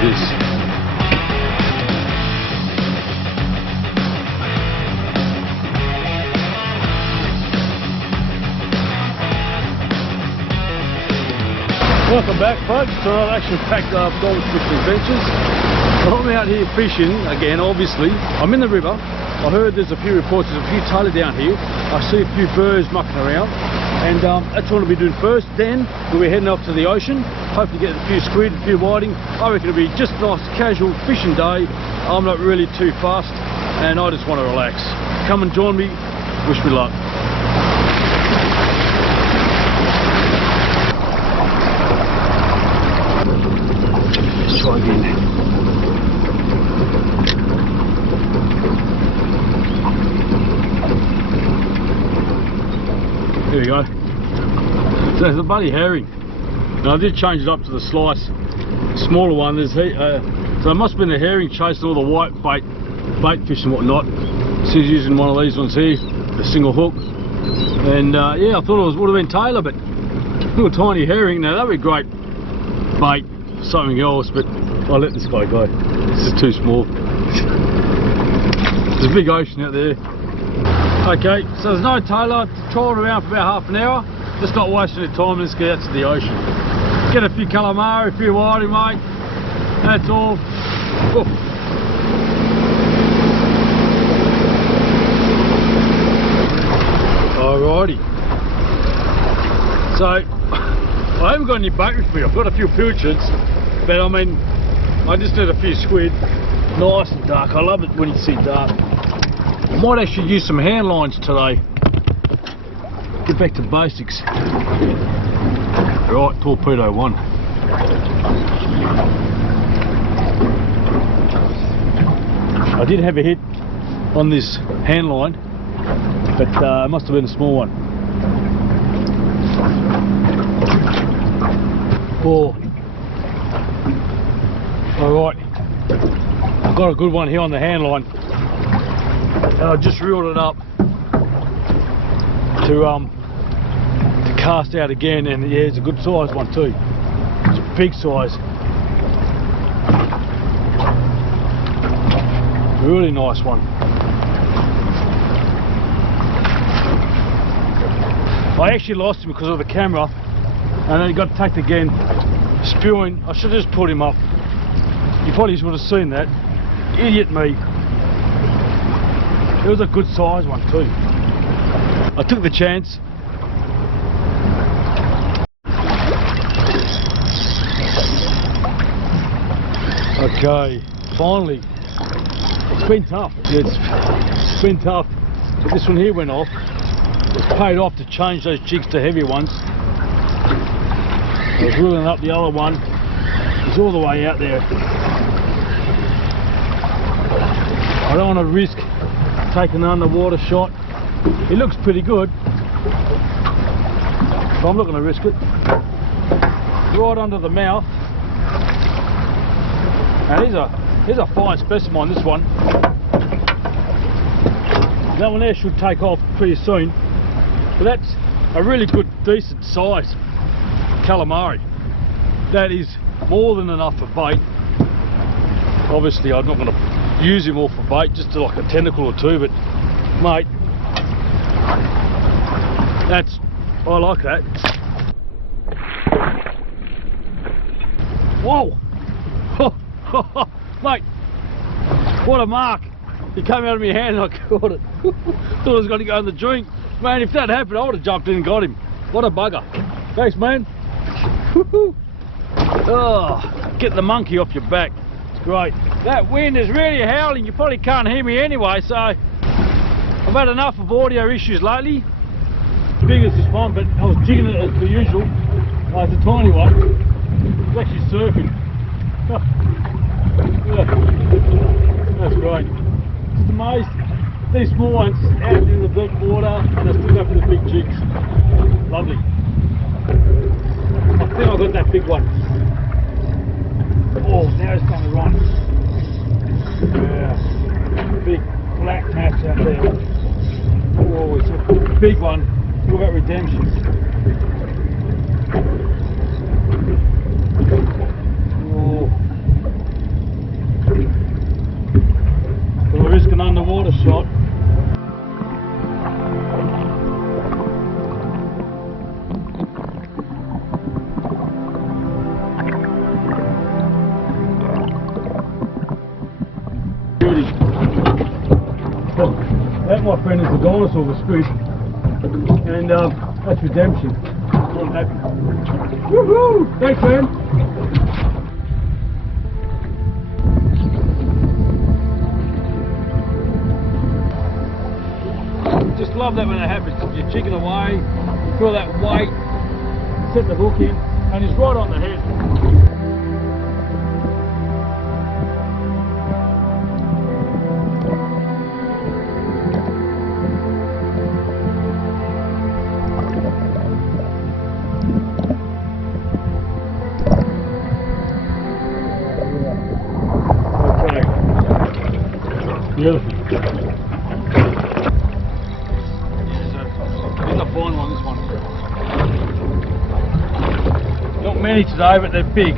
this. Welcome back, folks, to another action-packed Dollar Fishing Adventures. So I'm out here fishing again, obviously. I'm in the river. I heard there's a few reports, there's a few tailor down here. I see a few birds mucking around, and that's what I'll be doing first. Then we'll be heading off to the ocean, hopefully get a few squid, a few whiting. I reckon it'll be just a nice casual fishing day. I'm not really too fast, and I just want to relax. Come and join me. Wish me luck. Let's try again. There we go. So there's a bloody herring. Now I did change it up to the slice, smaller one. There's so it must have been a herring chasing all the white bait fish and whatnot. So he's using one of these ones here, a single hook. And yeah, I thought it would have been tailor, but little tiny herring. Now that'd be great bait for something else, but I'll let this guy go. This is too small. There's a big ocean out there. Okay, so there's no tailor. Trawled around for about half an hour. Just not wasting any time. Let's get out to the ocean. Get a few calamari, a few whiting, mate. That's all. Oof. Alrighty. So I haven't got any bait with me. I've got a few pilchards, but I mean, I just need a few squid. Nice and dark. I love it when you see dark. I might actually use some hand lines today. Get back to basics. Right, torpedo one. I did have a hit on this hand line, but it must have been a small one. Oh. Alright. I've got a good one here on the hand line. And I just reeled it up to cast out again, and yeah, it's a good size one too. It's a big size. Really nice one. I actually lost him because of the camera, and then he got attacked again, spewing. I should have just pulled him up. You probably would have seen that. Idiot me. It was a good size one too. I took the chance. Okay, finally. It's been tough. It's been tough. But this one here went off. It's paid off to change those jigs to heavier ones. I was reeling up the other one. It's all the way out there. I don't want to risk taking an underwater shot. It looks pretty good, but I'm not going to risk it. Right under the mouth. Now here's a fine specimen, this one. That one there should take off pretty soon. But that's a really good, decent size calamari. That is more than enough for bait. Obviously I'm not going to use him all for bait, just to like a tentacle or two, but mate, I like that. Whoa! Mate, what a mark! It came out of my hand and I caught it. Thought I was going to go in the drink. Man, if that happened, I would have jumped in and got him. What a bugger. Thanks, man. Oh, get the monkey off your back. It's great. That wind is really howling. You probably can't hear me anyway, so I've had enough of audio issues lately. Big as this one, but I was jigging it as per usual. It's a tiny one. It's actually surfing. Yeah. That's great. Just amazed. These small ones out in the deep water, and they still go for the big jigs. Lovely. I think I got that big one. Oh, now it's starting to run. Yeah. Big black patch out there. Oh, it's a big one. Talk about redemption. Oh. my friend is the dinosaur with Squid, and that's redemption. I'm happy. Woohoo! Thanks, man. Just love that when it happens. You're jigging away, you feel that weight, set the hook in, and it's right on the head. Okay. Beautiful. Fine one, this one. Not many today, but they're big.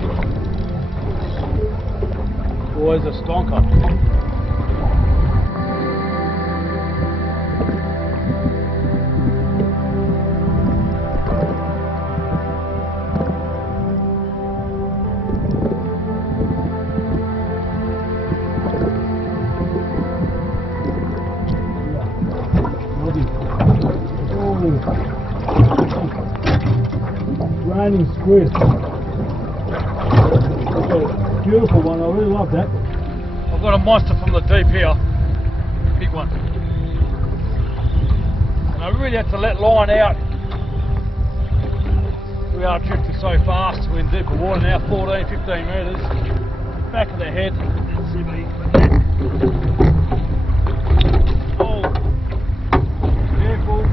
Always a stonker. Raining squid. Beautiful one, I really love that. I've got a monster from the deep here. Big one. And I really had to let line out. We are drifting so fast, we're in deeper water now, 14, 15 metres. Back of the head. Let's see, buddy. Oh, careful.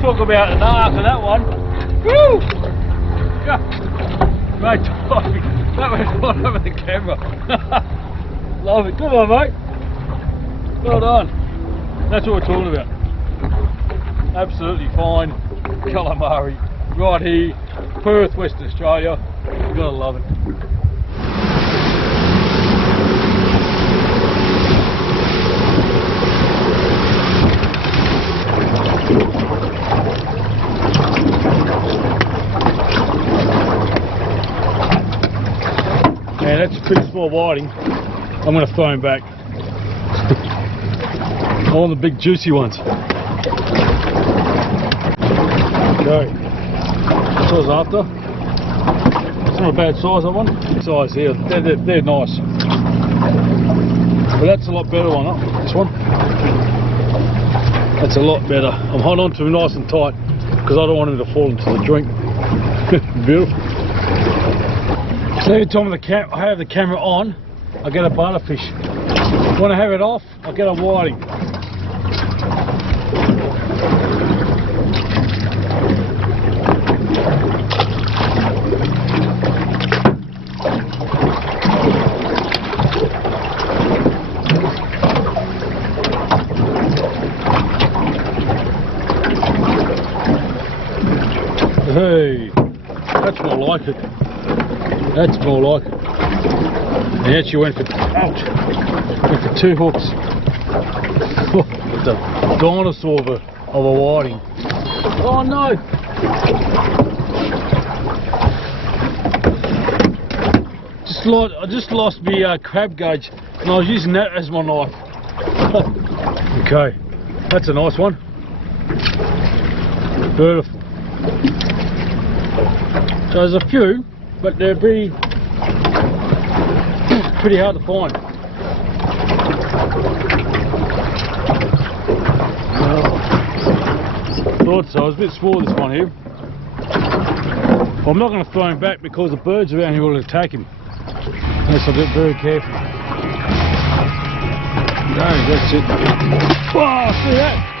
Talk about an arc of that one. Woo! Yeah. Great timing. That went right over the camera. Love it. Good on, mate. Well done. That's what we're talking about. Absolutely fine calamari. Right here, Perth, Western Australia. You gotta love it. Man, that's a pretty small whiting. I'm going to throw him back. I want the big juicy ones. Okay. That's what I was after. It's not a bad size, that one. Size here, they're nice. But that's a lot better one, huh? This one. That's a lot better. I'm holding on to him nice and tight because I don't want him to fall into the drink. Beautiful. So every time I have the camera on, I get a butterfish. When I have it off, I get a whiting. Hey, that's more like it. That's more like it. He actually went for, ouch, went for 2 hooks. It's a dinosaur of a whiting. Oh no! I just lost my crab gauge and I was using that as my knife. Okay, that's a nice one. Beautiful. So there's a few, but they're pretty hard to find. Thought so. I was a bit small, this one here. Well, I'm not going to throw him back because the birds around here will attack him. Unless I do it very carefully. No, that's it. Oh, see that?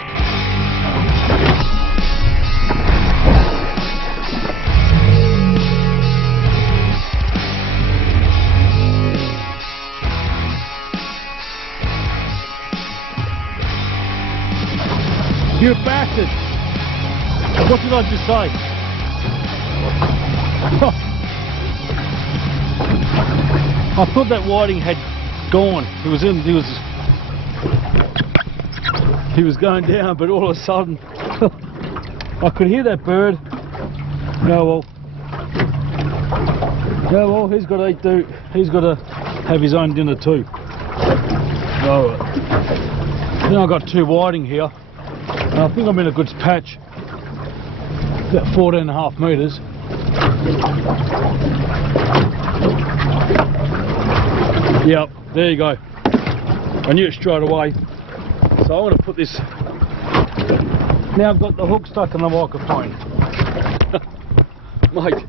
You bastard! What did I just say? I thought that whiting had gone. He was going down, but all of a sudden I could hear that bird. Oh well, Yeah, well, he's got to eat too. He's got to have his own dinner too. So, now I've got 2 whiting here, and I think I'm in a good patch. About 14.5 metres. Yep, there you go. I knew it straight away. So I'm going to put this. Now I've got the hook stuck in the microphone. Mate,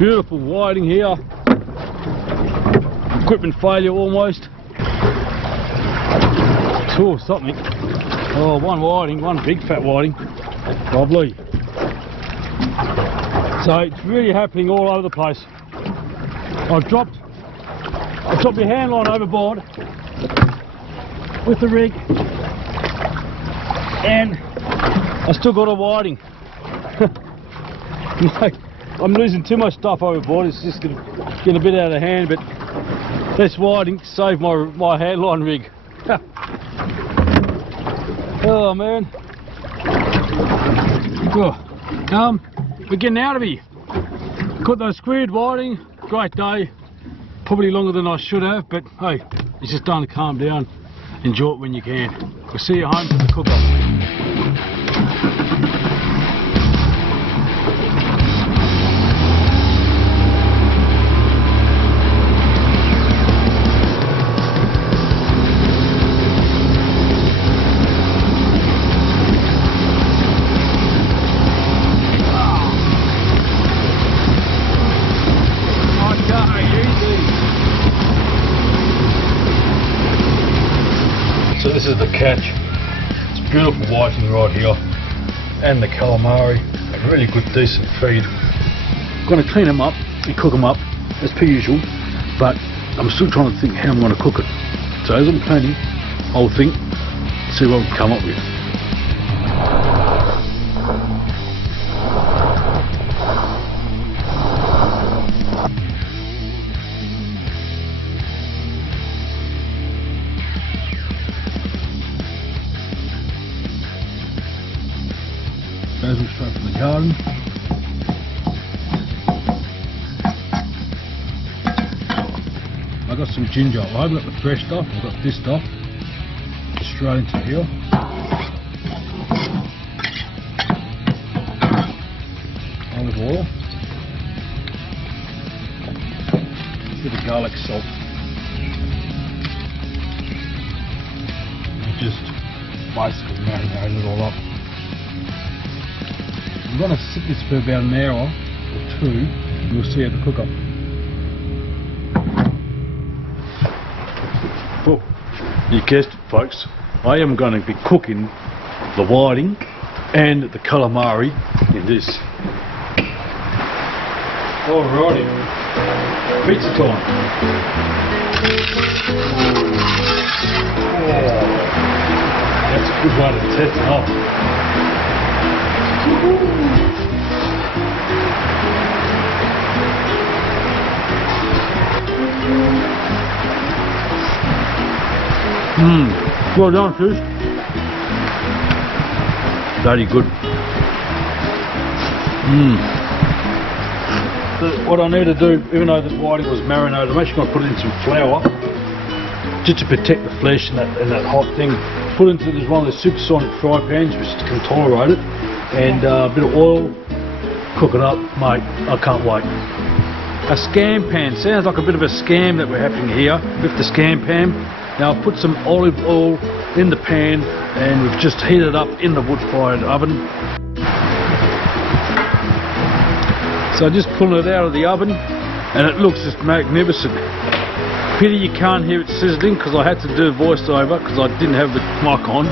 beautiful whiting here. Equipment failure almost. Oh, something. Oh, one whiting, one big fat whiting. Lovely. So it's really happening all over the place. I've dropped my hand line overboard with the rig, and I still got a whiting. Like, I'm losing too much stuff overboard. It's just getting a bit out of hand, but this whiting saved my hand line rig. Oh man. Oh. We're getting out of here. Caught those squid whiting. Great day. Probably longer than I should have, but hey, it's just time to calm down. Enjoy it when you can. We'll see you home for the cook-up. So this is the catch. It's beautiful whiting right here, and the calamari, a really good decent feed. I'm going to clean them up and cook them up as per usual, but I'm still trying to think how I'm going to cook it. So as I'm cleaning, I'll think, see what we can come up with. Basil straight from the garden. I got some ginger. I haven't got the fresh stuff, I've got this stuff. Straight into here. Olive oil. A bit of garlic salt. And just basically marinate it all up. I'm going to sit this for about an hour or 2, and we'll see how the cook up. Oh, you guessed it folks, I am going to be cooking the whiting and the calamari in this. Alrighty, pizza time. Oh, that's a good way to test it off. Well done, fish. Very good. What I need to do, even though the whiting was marinated, I'm actually going to put it in some flour just to protect the flesh and that hot thing. Put it into one of the supersonic fry pans which can tolerate it, and a bit of oil. Cook it up, mate. I can't wait. A scam pan. Sounds like a bit of a scam that we're having here with the scam pan. Now I've put some olive oil in the pan, and we've just heated it up in the wood-fired oven. So just pulling it out of the oven, and it looks just magnificent. Pity you can't hear it sizzling, because I had to do a voiceover because I didn't have the mic on.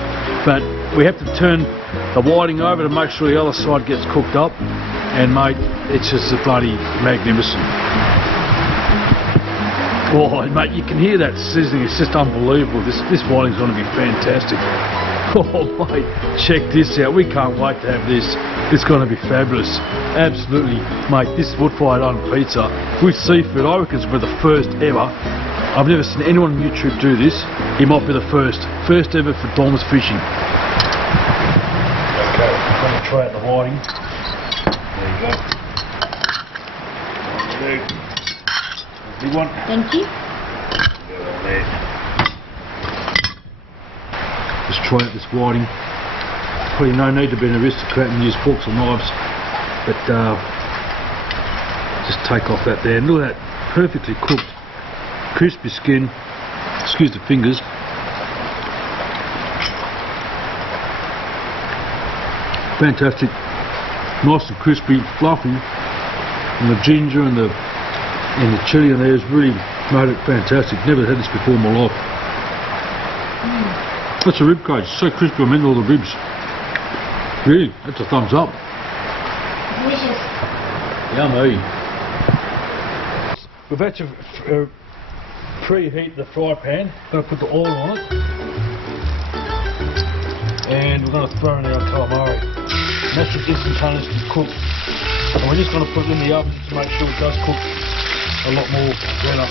But we have to turn the whiting over to make sure the other side gets cooked up, and mate, it's just bloody magnificent. Oh mate, you can hear that sizzling. It's just unbelievable. This whiting's going to be fantastic. Oh mate, check this out. We can't wait to have this. It's going to be fabulous. Absolutely, mate. This wood-fired oven pizza with seafood, I reckon we're the first ever. I've never seen anyone on YouTube do this. It might be the first ever for Dom's Fishing. Okay, I'm going to try out the whiting. There you go. Big one. Thank you. Just try out this whiting. Probably no need to be an aristocrat and use forks or knives, but just take off that there. And look at that, perfectly cooked, crispy skin. Excuse the fingers. Fantastic, nice and crispy, fluffy, and the ginger and the chilli in there has really made it fantastic. Never had this before in my life. That's a rib cage, so crispy. I'm into all the ribs. Really, that's a thumbs up. Delicious. Yummy. We've had to preheat the fry pan. Going to put the oil on it, and we're going to throw in our calamari. And that's just instantaneously cooked. And we're just going to put it in the oven to make sure it does cook a lot more better.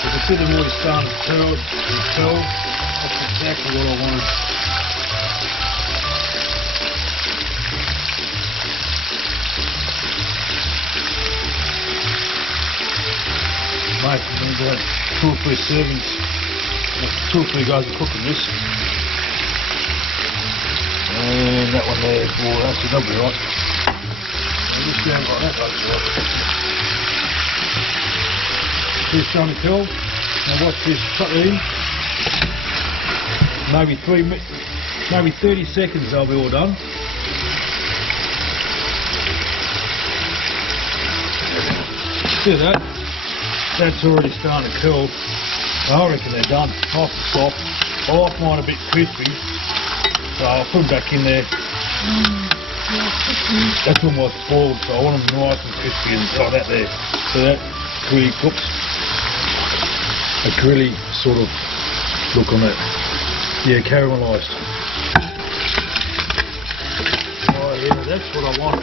You can see the water starting to curl. That's exactly what I wanted. Mate, I'm going to do 2 or 3 servings. 2 or 3 guys are cooking this. And that one there, oh, that's a double right. So just go like that, looks right. This starting to curl. Now watch this, cut it in. Maybe 30 seconds they'll be all done. See that? That's already starting to curl. I reckon they're done. Nice and soft. I like mine a bit crispy, so I'll put them back in there. That's almost boiled, so I want them nice and crispy and like that there. So that really cooks. A grilly sort of look on it. Yeah, caramelised. Oh yeah, that's what I want.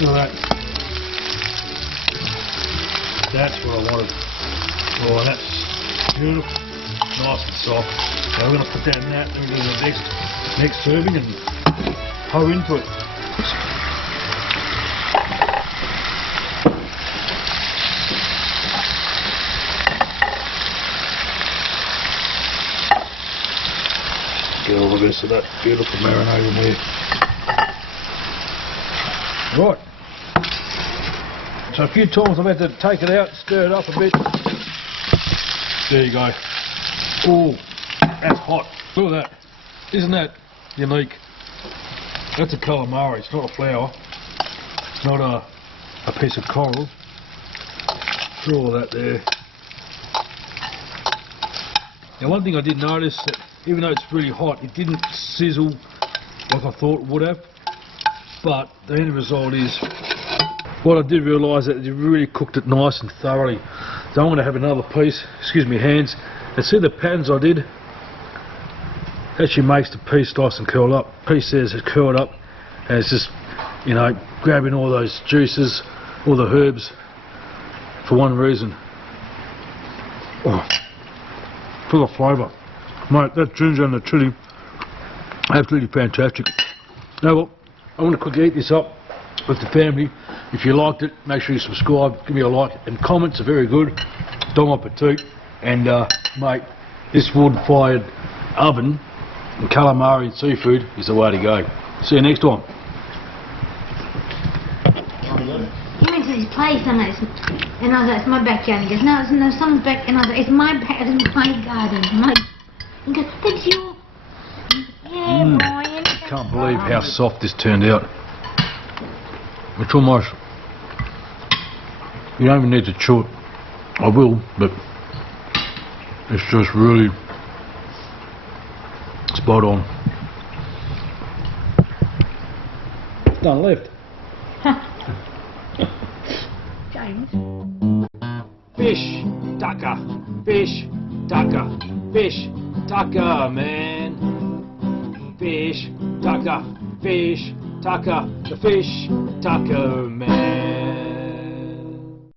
Look at that. That's what I wanted. Oh, that's beautiful. Nice and soft. So we're going to put that in that into the next serving and hoe into it. Get all the rest of that beautiful marinade in there. Right. So a few times I've had to take it out, stir it up a bit. There you go. Oh, that's hot. Look at that. Isn't that unique? That's a calamari, it's not a flower. It's not a piece of coral. Throw all that there. Now one thing I did notice, that even though it's really hot, it didn't sizzle like I thought it would have. But the end result is, what I did realise that you really cooked it nice and thoroughly. So I'm going to have another piece, excuse me hands, and see the patterns I did? Actually makes the piece nice and curled up. Piece there is curled up, and it's just, you know, grabbing all those juices, all the herbs, for one reason. Oh, full of flavour. Mate, that ginger and the chilli, absolutely fantastic. Now well, I want to quickly eat this up with the family. If you liked it, make sure you subscribe, give me a like, and comments are very good. Bon appetit. And mate, this wood-fired oven and calamari and seafood is the way to go. See you next time. He went to his place and I was like, it's my backyard. He goes, no, someone's back. And I was like, it's my backyard, it's my garden. He goes, that's your... Yeah, Brian. Can't believe how soft this turned out. It's almost... You don't even need to chew it. I will, but it's just really spot on. Done left. James. Fish, tucker, fish, tucker, fish, tucker, man. Fish, tucker, the fish, tucker, man.